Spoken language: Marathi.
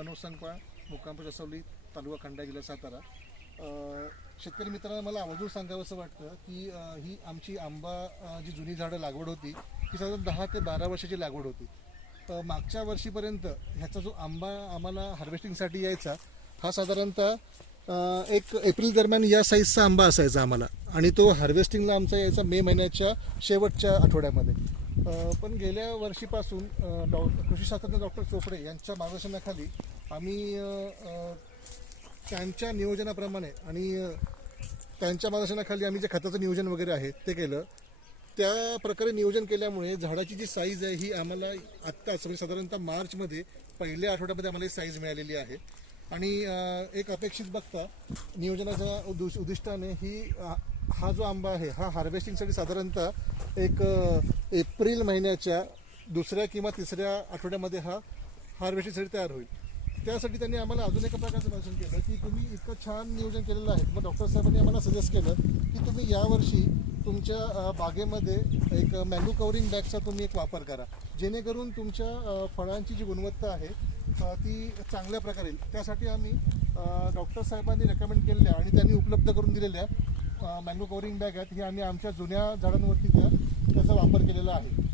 मनोज संकपाळ मुक्काम जसवली तालुका खंडा जिल्हा सातारा. शेतकरी मित्रांना मला आवर्जून सांगावं असं वाटतं की ही आमची आंबा जी जुनी झाडं लागवड होती ती साधारण दहा ते बारा वर्षाची लागवड होती. मागच्या वर्षीपर्यंत ह्याचा जो आंबा आम्हाला हार्वेस्टिंगसाठी यायचा हा साधारणतः एक एप्रिल दरम्यान या साईजचा आंबा असायचा आम्हाला. आणि तो हार्वेस्टिंगला आमचा यायचा मे महिन्याच्या शेवटच्या आठवड्यामध्ये. पण गेल्या वर्षीपासून डॉ डॉ कृषीशास्त्रज्ञ डॉक्टर चोपडे यांच्या मार्गदर्शनाखाली आम्ही त्यांच्या नियोजनाप्रमाणे आणि त्यांच्या मार्गदर्शनाखाली आम्ही जे खताचं नियोजन वगैरे आहे ते केलं. त्या प्रकारे नियोजन केल्यामुळे झाडाची जी साईज आहे ही आम्हाला आत्ताच म्हणजे साधारणतः मार्चमध्ये पहिल्या आठवड्यामध्ये आम्हाला ही साईज मिळालेली आहे. आणि एक अपेक्षित बघता नियोजनाच्या उद्दिश उद्दिष्टाने ही हा जो आंबा आहे हा हार्वेस्टिंगसाठी साधारणतः एक एप्रिल महिन्याच्या दुसऱ्या किंवा तिसऱ्या आठवड्यामध्ये हा हार्वेस्टिंगसाठी तयार होईल. त्यासाठी त्यांनी आम्हाला अजून एका प्रकारचं मार्गदर्शन केलं की तुम्ही इतकं छान नियोजन केलेलं आहे. मग डॉक्टर साहेबांनी आम्हाला सजेस्ट केलं की तुम्ही यावर्षी तुमच्या बागेमध्ये एक मॅंगो कवरिंग बॅगचा तुम्ही एक वापर करा. जेणेकरून तुमच्या फळांची जी गुणवत्ता आहे ती चांगल्या प्रकारे येईल त्यासाठी आम्ही डॉक्टर साहेबांनी रेकमेंड केलेल्या आणि त्यांनी उपलब्ध करून दिलेल्या मँगो कवरिंग बॅग आहेत. हे आम्ही आमच्या जुन्या झाडांवरती त्या त्याचा वापर केलेला आहे.